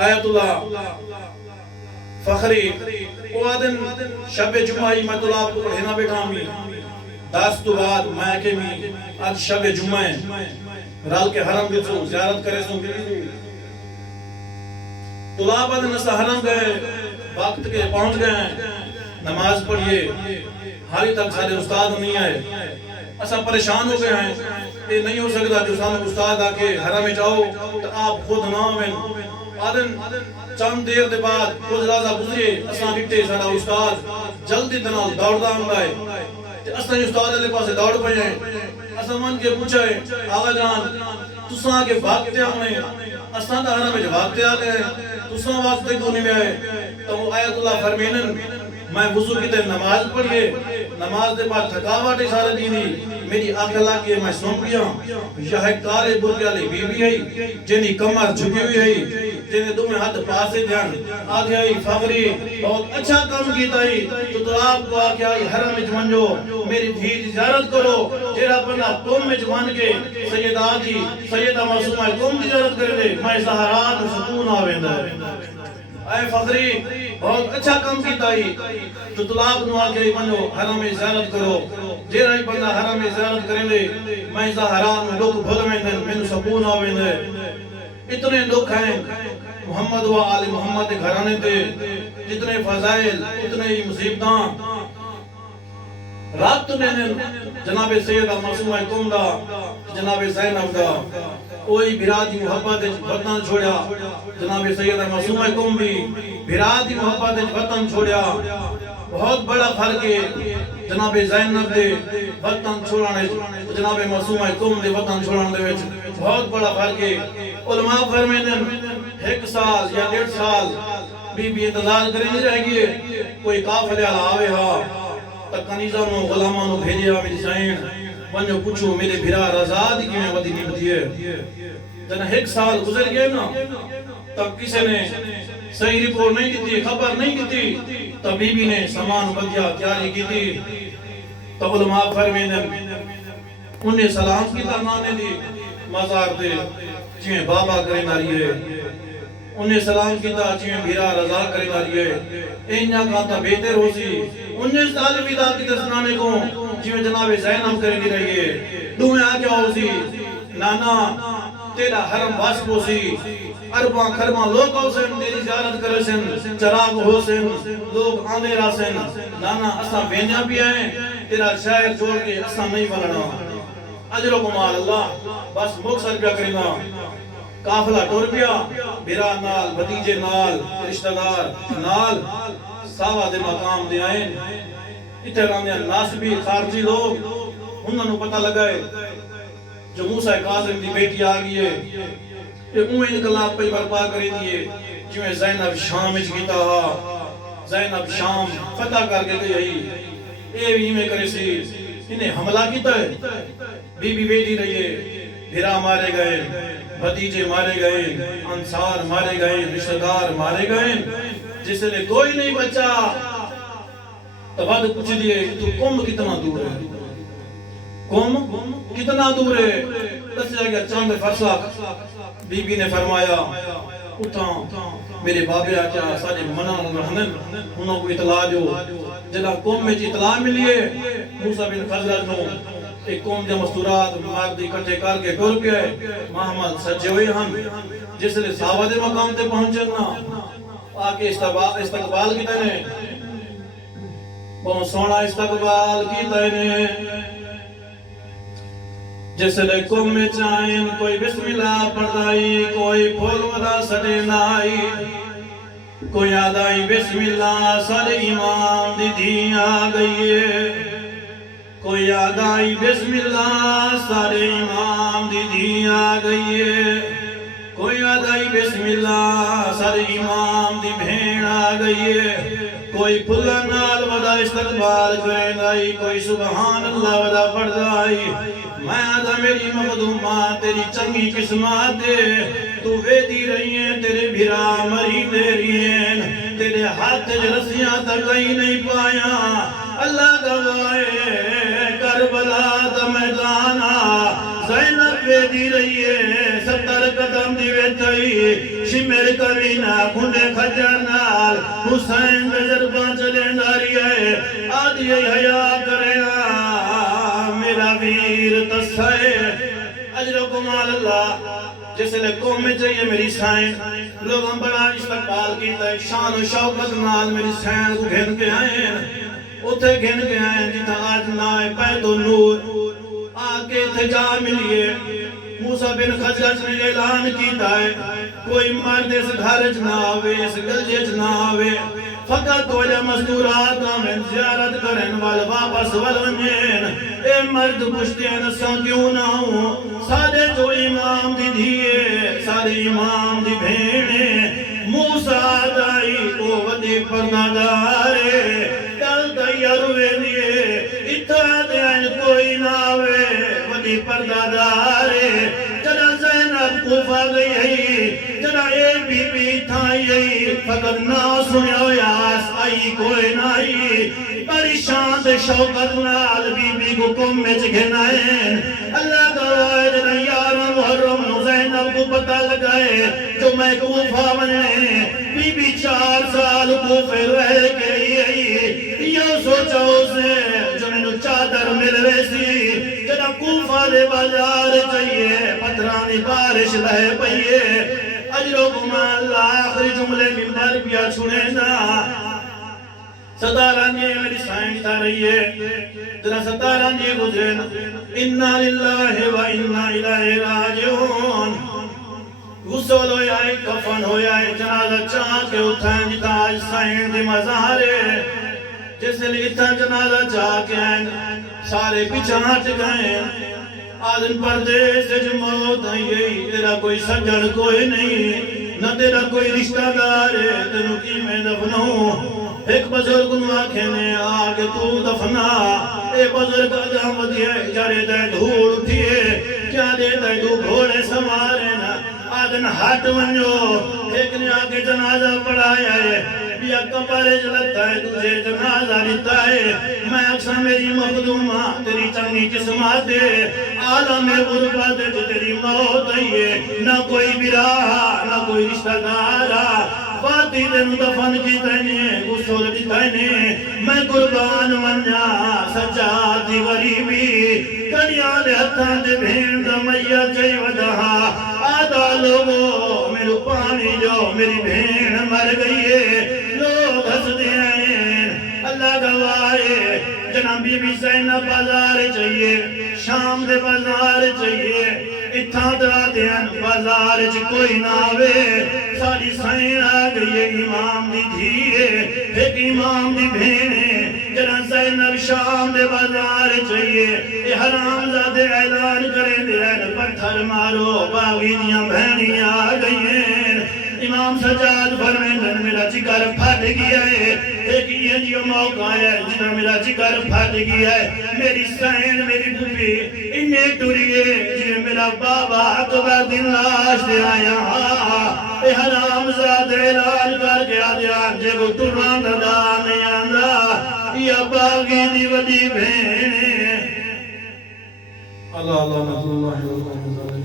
آیت اللہ فخری اوادن شب جمعی میں طلاب کو پڑھینا بیٹھا ہمیں دست تو بعد میں کہ میں آج شب جمعہ رال کے حرم گئے زیارت کرے سوں طلاب آدھے نسا حرم گئے وقت کے پہنچ گئے ہیں نماز پڑھئے حالی تک سارے استاد نہیں آئے اسا پریشان ہو گئے ہیں یہ نہیں ہو سکتا جو سامنے استاد آکے حرم میں جاؤ تو آپ خود نامن آدھن چند دیر دے بعد کچھ رازہ گزرے اسا ڈٹے سارا استاد جلدی دنال دوڑ دا ہم لائے اسا استاد علیہ پاسے دوڑ پہ جائیں اسا من کے پوچھے آغا جان تساں آگے بھاگتے ہم نے اسا دا حرم میں بھاگتے آگئے تساں وقت تک نہیں میں آئے تو آیت اللہ فرمینن میں وضو کی تے نماز پڑھئے نماز دے بعد تھکاوٹ اشارہ دینی میری آنکھ لاکے میں سنپڑیاں یہ ایک کارے برگے علی بی بی ہے جنہی کمر جھکی ہوئی ہے جنہیں دو میں ہاتھ پاسے دھیان آگے آئی فخری بہت اچھا کام کیتا ہی تو آپ کو آگے آئی حرم میں جمانجو میری دھیر زیارت کرو جیرا بنا قوم میں جمان کے سیدہ آدھی سیدہ معصومہ قوم کی زیارت کر دے میں سہرات سکون آویں دے اے فخری بہت اچھا کام کیتا ہی تو طلاب نو آگے منو حرم میں زیارت کرو جیرا ہی بندہ حرم میں زیارت کریں دے میں حرام لوگ بھول میں دن میں سکون آویں دے اتنے لوگ ہیں محمد و آل محمد گھرانے تے جتنے فضائل اتنے ہی مصیبتاں رات تو نے جناب سیدہ معصومہ قوم دا جناب زینب دا کوئی بھرادی محبت وطن چھوڑیا جناب سیدہ معصومہ قوم بھی بھرادی محبت وطن چھوڑیا بہت بڑا فرق ہے جناب زینب دے وطن چھوڑانے جناب معصومہ قوم دے وطن چھوڑانے دے وچ بہت بڑا فرق ہے علماء فرمیدن ایک سال یا 1.5 سال بی بی انتظار کریں نہیں رہ گئے کوئی قافلے آوے ہاں تک کنیزہ نو غلامہ نو بھیجیا میری سائن ونجو پوچھو میرے بھرا رضا دی کی میں ودی نہیں بدی ہے جنہ 1 سال گزر گئے نا تب کسی نے صحیح رپورٹ نہیں دیتی خبر نہیں دیتی تب بی بی نے سامان بدیا تیاری کی تھی تب علماء فرمیدن انہیں سلام کی ترنانے دی مزار دے چیئے بابا کریں ناری ہے انہیں سلام کیتا چیئے بھیرا رضا کریں ناری ہے اینیا کہتا بہتر ہو سی انہیں سال ویدہ کی تسنانے کو چیئے جناب زینب کریں دی رہی ہے دوہیں آکے ہو سی نانا تیرا حرم واسق ہو سی ارباں کھرماں لوگ ہو سن تیری زیارت کرے سن چراغ ہو سن لوگ آنے را سن نانا اسا بینیاں بھی آئیں تیرا شاعر چھوڑ کے اسا نہیں بننا اجر و کمال اللہ بس مقصر پیا کرنا قافلہ ٹور پیا بھرا نال بھتیجے نال رشتہ دار نال ساوہ دے مقام دے آئیں اتھے راندے ناسبی خارجی لوگ انہوں نے پتہ لگائے جو موسیٰ کاظم دی بیٹی آگئی ہے کہ اوہ انقلاب پہ برپا کرے دیئے جو زینب شام اچ گیتا ہا زینب شام فتح کر کے گئی ہے اے بھی میں کرے سی انہیں حملہ کیتا ہے بی بی بیٹی رہی ہے بھرا مارے گئے بھتیجے مارے گئے انصار مارے گئے رشتہ دار مارے گئے جس نے کوئی نہیں بچا تو بعد پوچھ دیئے تو قوم کتنا دور ہے قوم کتنا دور ہے دس جگہ چاند فرسا بی بی نے فرمایا اٹھاں میرے بابے آکیا سارے منان رہنن انہوں کو اطلاع جو جنہا قوم میں اطلاع ملیے موسیٰ بن فضلت نو ایک قوم دے مستورات مردی کٹھے کر کے ٹور پہ ہے محمد سجے ہوئے ہم جس نے ساوہ دے مقام تے پہنچنا آکے استقبال کی تینے بہت سونا استقبال کی تینے جس نے قوم میں چاہیں کوئی بسم اللہ پڑھائی کوئی پھول ودا سڑے نائی کوئی آدائی بسم اللہ سارے امام دی دھی آگئی ہے کوئی آدائی بسم اللہ سارے امام دی دھی آگئی ہے کوئی آدائی بسم اللہ سارے امام دی بھین آگئی ہے کوئی پھلا نال ودا استقبال کریں دائی کوئی سبحان اللہ ودا پڑھ دائی میں آدھا میری مخدومہ تیری چنگی قسمات تو ویدی رہی ہیں تیرے بھرا مری دے رہی ہیں تیرے ہاتھ رسیاں تک کہیں نہیں پایا اللہ گوائے کربلا دا میدانا زینب ویدی رہی ہے 70 قدم دی ویتھئی شمر کرینا کھنڈے خجر نال حسین تجربہ چلے داری ہے آدھی حیا کرے میرا ویر تسائے اجر و کمال اللہ جیسے لے قوم میں چاہیے میری سائن لوگ ہم بڑا استقبال کیتا ہے شان و شوقت نال میری سائن کو گھن کے آئے اتھے گھن کے آئے جتا آج نائے پید و نور آکے تھے جا ملیے موسیٰ بن خجرج نے اعلان کیتا ہے کوئی مرد اس گھرج نہ آوے اس گلجج نہ آوے فقط وجہ مستورات میں زیارت کرن وال واپس والونین اے مرد پشتین ساں کیوں نہ ہوں سارے جو امام دی دھیے سارے امام دی بھینے موسیٰ دائی کو ودی پردادارے کل تیاروے دیے اتھا دین کوئی ناوے ودی پردادارے جنا زینب کوفہ گئی ہے جنا اے بی بی تھائی ہے فقط نہ سنے ہویاس آئی کوئی نائی پریشان دے شوقت نال بی بی کو کم میں چگھنائیں اللہ گوائے جنا یارم محرم زینب کو پتہ لگائے جو میں کوفہ بنے بی بی 4 سال کوفے رہ گئی ہے یہ سوچا اسے جو میں نو چادر مل ویسی جنا کوفہ دے بازار چاہیے پتھرانی بارش لہے پئیے اجر و کمال اللہ آخری جملے ممبر پیا چھنے نا ستاران یہ میری سائن تا رہی ہے جنا ستاران یہ گزرین اِنَّا لِلَّهِ وَإِنَّا إِلَيْهِ رَاجِعُونَ غسل ہویا ہے کفن ہویا ہے جنازہ چاہ کے اٹھائیں جتا آج سائن دی مزارے جس لئے اتھا جنازہ چاہ کے آئیں سارے پیچھا ہٹ گئے آدن پردے سے جو موت آئیے تیرا کوئی سجڑ کوئی نہیں نہ تیرا کوئی رشتہ دار ہے تینوں کی میں دفنوں ایک بزرگ نو آکھنے آگے تو دفنا اے بزرگ آجام دیئے جارے دے دھوڑ اٹھئے کیا دے دے دو گھوڑے سوارے نا آدن ہاتھ ونجو ایک نے آگے جنازہ پڑھایا ہے بیا کپارے جلتا ہے تجھے جنازہ لیتا ہے میں اکثر میری مخدومہ تیری چنگی قسمات ہے عالم غربت جو تیری موت ہے نہ کوئی براہ نہ کوئی رشتہ دارا فاتی دن دفن کی تینے غسل کی تینے میں قربان منجا سجاد دی غریبی کنیاں دے ہتھاں دے بھین دا میہ چاہی ودہا آدھا لوگو میرے پانی جو میری بھین مر گئی ہے لوگ ہس دیں اللہ گوائے جناب بی بی زینب بازار چاہیے شام دے بازار چاہیے اتھا دا دین بازار چ کوئی ناوے ساری سائن آ گئی ہے امام دی دھیے ایک امام دی بھینے جناب زینب شام دے بازار چاہیے اے حرام زادے اعلان کریں دین پتھر مارو باغی دیاں بہنی آ گئی ہیں امام سجاد فرمائن میرا جگر پھٹ گیا ہے ایک یہ جو موقع ہے جنہا میرا جگر پھٹ گیا ہے میری سائن میری بھوپی انہیں ٹوریے جنہیں میرا بابا اکبر دن لاش دے آیا اے حرام زاد اعلان کر گیا دیا جے کو ٹوران دا نہیں آندہ یا باغی دی ودی بھینے اللہ اللہ نظر اللہ